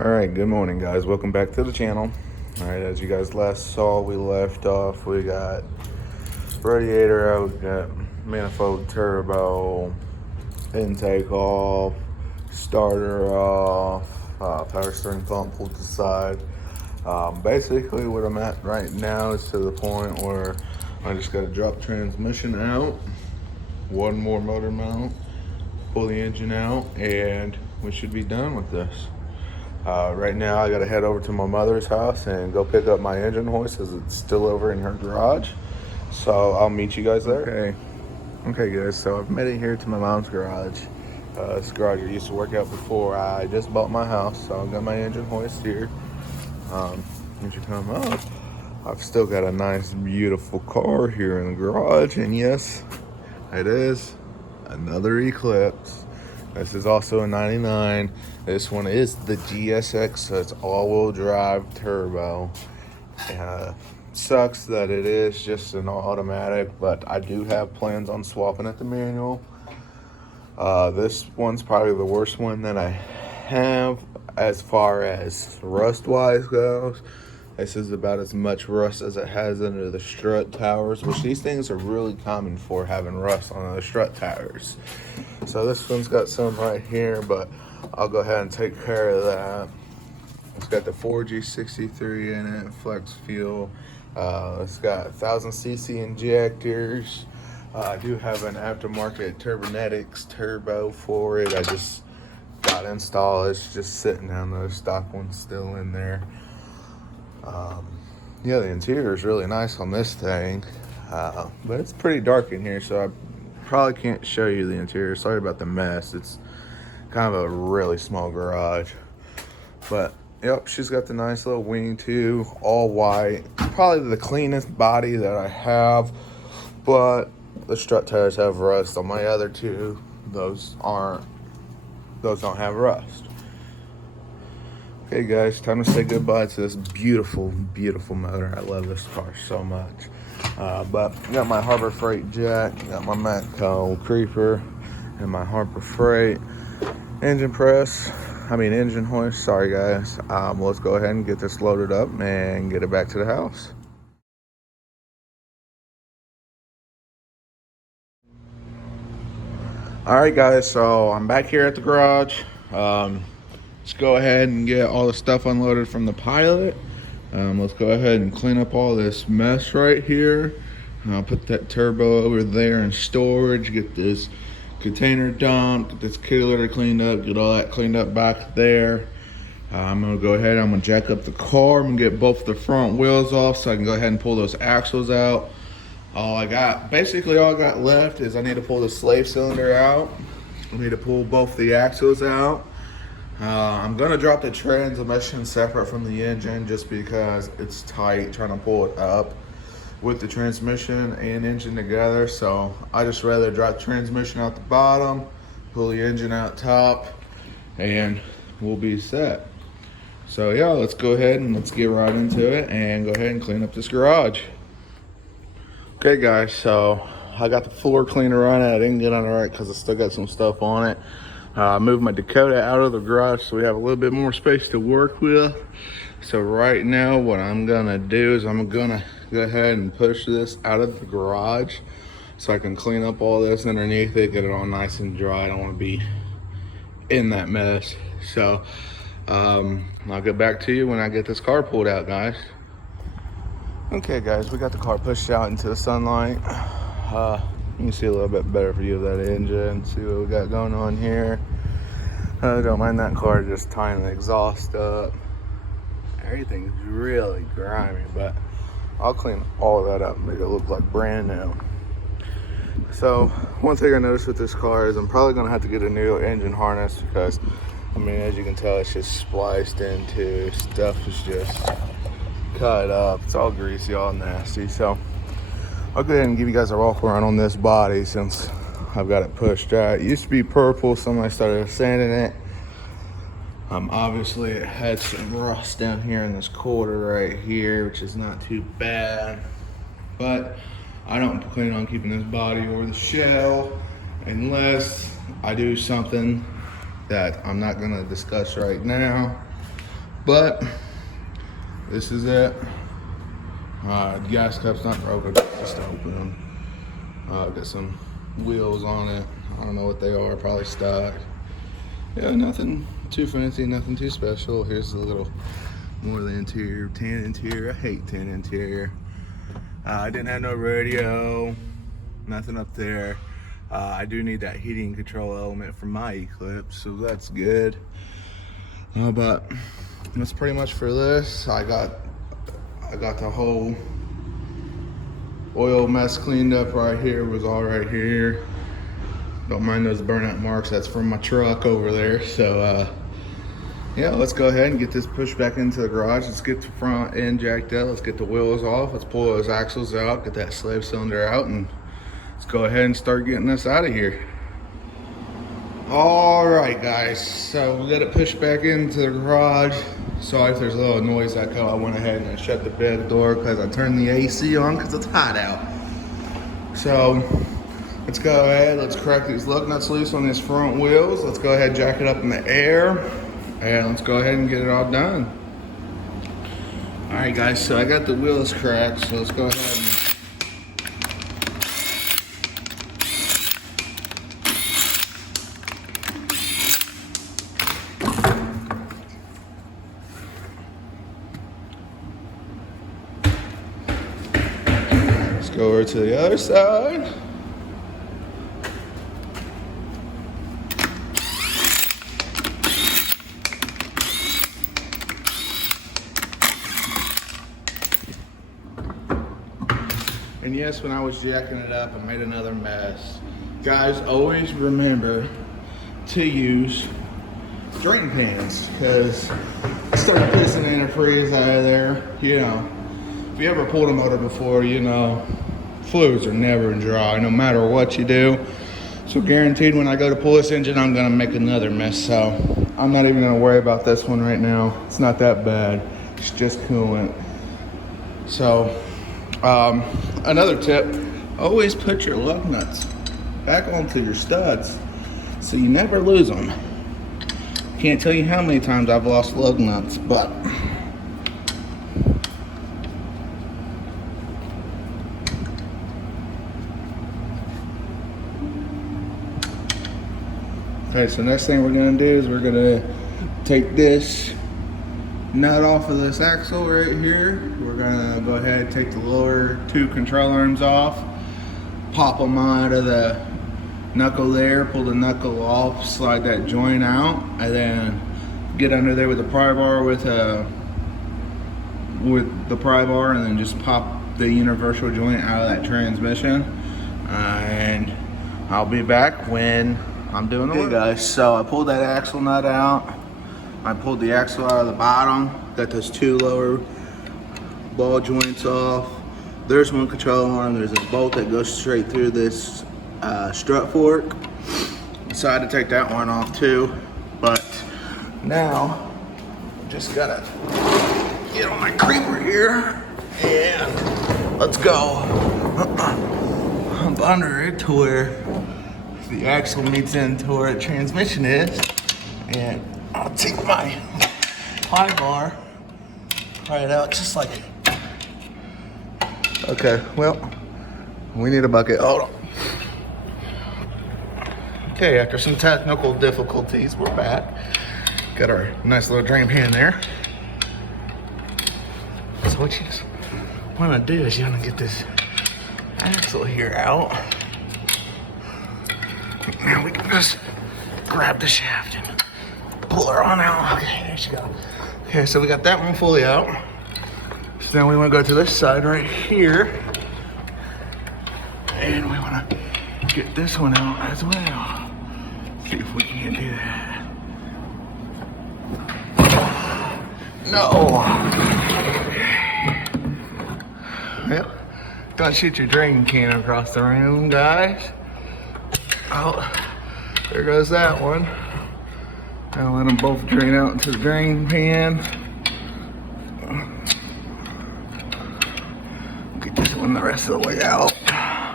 All right, good morning, guys. Welcome back to the channel. All right, as you guys last saw, we left off. We got radiator out, we got manifold turbo, intake off, starter off, power steering pump pulled to the side. Basically, what I'm at right now is to the point where I just got to drop transmission out, one more motor mount, pull the engine out, and we should be done with this. Right now I gotta head over to my mother's house and go pick up my engine hoist as it's still over in her garage. So I'll meet you guys there. Okay guys, so I've made it here to my mom's garage. This garage I used to work out before I just bought my house. So I've got my engine hoist here. As you come up, I've still got a nice beautiful car here in the garage, and yes, it is another Eclipse. This is also a 99. This one is the GSX, so it's all-wheel drive turbo. Sucks that it is just an automatic, but I do have plans on swapping it to manual. This one's probably the worst one that I have as far as rust-wise goes. This is about as much rust as it has under the strut towers, which these things are really common for having rust on the strut towers. So this one's got some right here, but I'll go ahead and take care of that. It's got the 4G63 in it, flex fuel. It's got 1000cc injectors. I do have an aftermarket Turbonetics turbo for it. I just got installed. It's just sitting down there. The stock one's still in there. Yeah, the interior is really nice on this thing, but it's pretty dark in here, so I probably can't show you the interior. Sorry about the mess. It's kind of a really small garage, but yep, she's got the nice little wing too, all white. Probably the cleanest body that I have, but the strut tires have rust. On my other two, those don't have rust. Okay guys, time to say goodbye to this beautiful, beautiful motor. I love this car so much. But I got my Harbor Freight jack, got my Matco creeper, and my Harbor Freight engine hoist. Sorry guys. Let's go ahead and get this loaded up and get it back to the house. All right guys, so I'm back here at the garage. Let's go ahead and get all the stuff unloaded from the Pilot. Let's go ahead and clean up all this mess right here. I'll put that turbo over there in storage, get this container dumped, get this kitty litter cleaned up, get all that cleaned up back there. I'm gonna go ahead, I'm gonna jack up the car, I'm gonna get both the front wheels off so I can go ahead and pull those axles out. Basically all I got left is I need to pull the slave cylinder out. I need to pull both the axles out. I'm gonna drop the transmission separate from the engine just because it's tight trying to pull it up with the transmission and engine together. So I just rather drop the transmission out the bottom, pull the engine out top, and we'll be set. So yeah, let's go ahead and let's get right into it and go ahead and clean up this garage. Okay guys, so I got the floor cleaner on it. I didn't get on it right because I still got some stuff on it. I moved my Dakota out of the garage so we have a little bit more space to work with. So right now what I'm gonna do is I'm gonna go ahead and push this out of the garage so I can clean up all this underneath it, get it all nice and dry. I don't want to be in that mess. So I'll get back to you when I get this car pulled out, guys. Okay guys, we got the car pushed out into the sunlight. You can see a little bit better view of that engine, see what we got going on here. Don't mind that car just tying the exhaust up. Everything's really grimy, but I'll clean all of that up and make it look like brand new. So one thing I noticed with this car is I'm probably gonna have to get a new engine harness because, I mean, as you can tell, it's just spliced into, stuff is just cut up. It's all greasy, all nasty. So I'll go ahead and give you guys a walk around on this body since I've got it pushed out. It used to be purple, somebody started sanding it. Obviously it had some rust down here in this quarter right here, which is not too bad. But I don't plan on keeping this body or the shell unless I do something that I'm not gonna discuss right now. But this is it. Gas cup's not broken, just open. Got some wheels on it. I don't know what they are, probably stock. Yeah, nothing too fancy, nothing too special. Here's a little more of the interior, tan interior. I hate tan interior. I didn't have no radio, nothing up there. I do need that heating control element for my Eclipse, so that's good. But that's pretty much for this. I got the whole oil mess cleaned up right here. Was all right here. Don't mind those burnout marks. That's from my truck over there. So yeah, let's go ahead and get this pushed back into the garage. Let's get the front end jacked up. Let's get the wheels off. Let's pull those axles out, get that slave cylinder out, and let's go ahead and start getting this out of here. All right, guys, so we got it pushed back into the garage. Sorry if there's a little noise echo. I went ahead and I shut the bed door because I turned the AC on because it's hot out. So let's go ahead, let's crack these lug nuts loose on these front wheels. Let's go ahead and jack it up in the air, and let's go ahead and get it all done. All right, guys, so I got the wheels cracked, so let's go ahead and go over to the other side. And yes, when I was jacking it up, I made another mess. Guys, always remember to use drain pans, because start pissing antifreeze out of there. You know, if you ever pulled a motor before, you know, fluids are never dry, no matter what you do. So guaranteed when I go to pull this engine, I'm gonna make another mess. So I'm not even gonna worry about this one right now. It's not that bad, it's just coolant. So another tip, always put your lug nuts back onto your studs so you never lose them. Can't tell you how many times I've lost lug nuts, but okay, so next thing we're gonna do is we're gonna take this nut off of this axle right here. We're gonna go ahead and take the lower two control arms off, pop them out of the knuckle there, pull the knuckle off, slide that joint out, and then get under there with the pry bar with the pry bar, and then just pop the universal joint out of that transmission. And I'll be back when I'm doing the work. Hey guys, so I pulled that axle nut out. I pulled the axle out of the bottom, got those two lower ball joints off. There's one control arm, there's a bolt that goes straight through this strut fork. Decided to take that one off too, but now just gotta get on my creeper here and let's go up under it to where the axle meets into where the transmission is, and I'll take my pry bar right out just like it. Okay, well, we need a bucket. Hold on. Okay, after some technical difficulties, we're back. Got our nice little drain pan there. So what you just want to do is you want to get this axle here out. Now we can just grab the shaft and pull her on out. Okay, there she goes. Okay, so we got that one fully out. So now we want to go to this side right here, and we want to get this one out as well. See if we can't do that. No. Well, don't shoot your drain can across the room, guys. Oh, there goes that one. I'll let them both drain out into the drain pan. Get this one the rest of the way out.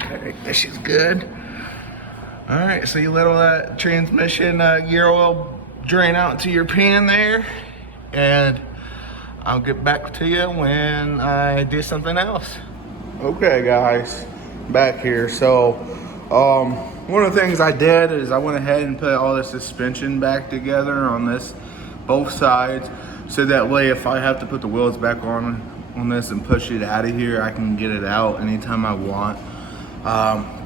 Okay, this is good. All right, so you let all that transmission gear oil drain out into your pan there, and I'll get back to you when I do something else. Okay, guys, back here. So, one of the things I did is I went ahead and put all the suspension back together on this, both sides, so that way if I have to put the wheels back on this and push it out of here, I can get it out anytime I want.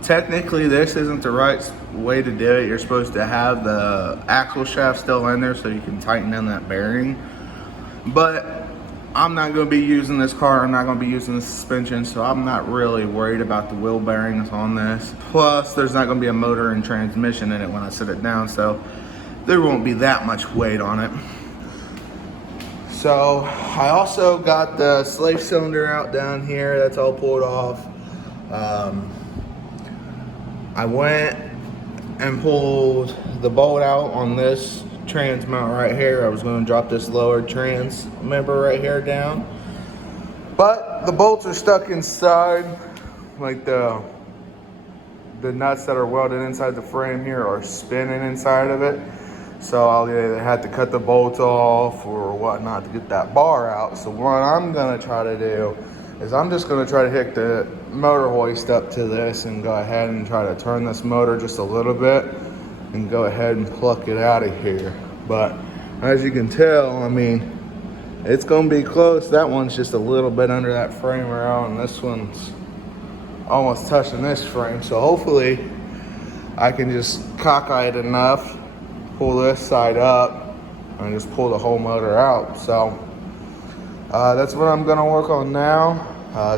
Technically, this isn't the right way to do it. You're supposed to have the axle shaft still in there so you can tighten in that bearing. But I'm not going to be using this car. I'm not going to be using the suspension, so I'm not really worried about the wheel bearings on this. Plus, there's not going to be a motor and transmission in it when I sit it down, so there won't be that much weight on it. So I also got the slave cylinder out down here. That's all pulled off. I went and pulled the bolt out on this trans mount right here. I was going to drop this lower trans member right here down, but the bolts are stuck inside, like the nuts that are welded inside the frame here are spinning inside of it. So I'll either have to cut the bolts off or whatnot to get that bar out. So what I'm gonna try to do is I'm just gonna try to hook the motor hoist up to this and go ahead and try to turn this motor just a little bit and go ahead and pluck it out of here. But as you can tell, I mean, it's gonna be close. That one's just a little bit under that frame rail, and this one's almost touching this frame. So hopefully I can just cockeye it enough, pull this side up, and just pull the whole motor out. So that's what I'm gonna work on now.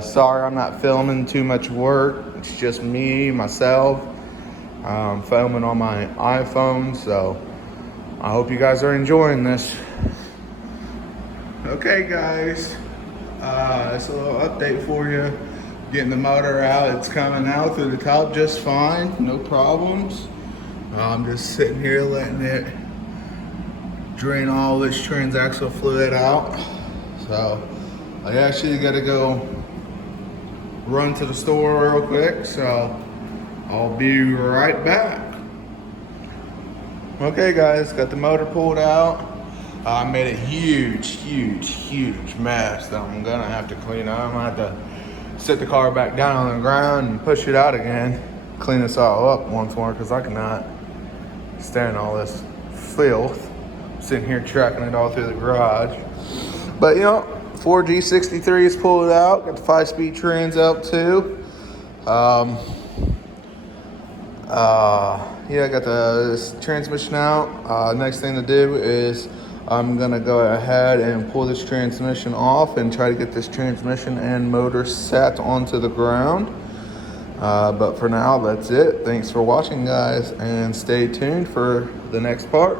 Sorry I'm not filming too much work. It's just me, myself. Filming on my iPhone, so I hope you guys are enjoying this. Okay guys, it's a little update for you. Getting the motor out, it's coming out through the top just fine, no problems. I'm just sitting here letting it drain all this transaxle fluid out. So I actually gotta go run to the store real quick, so I'll be right back. Okay guys, got the motor pulled out. I made a huge mess that I'm gonna have to clean up. I'm gonna have to sit the car back down on the ground and push it out again. Clean this all up once more, because I cannot stand all this filth. I'm sitting here tracking it all through the garage. But you know, 4G63 is pulled out. Got the 5-speed trans out too. Yeah, I got the transmission out. Next thing to do is I'm gonna go ahead and pull this transmission off and try to get this transmission and motor set onto the ground. But for now, that's it. Thanks for watching, guys, and stay tuned for the next part.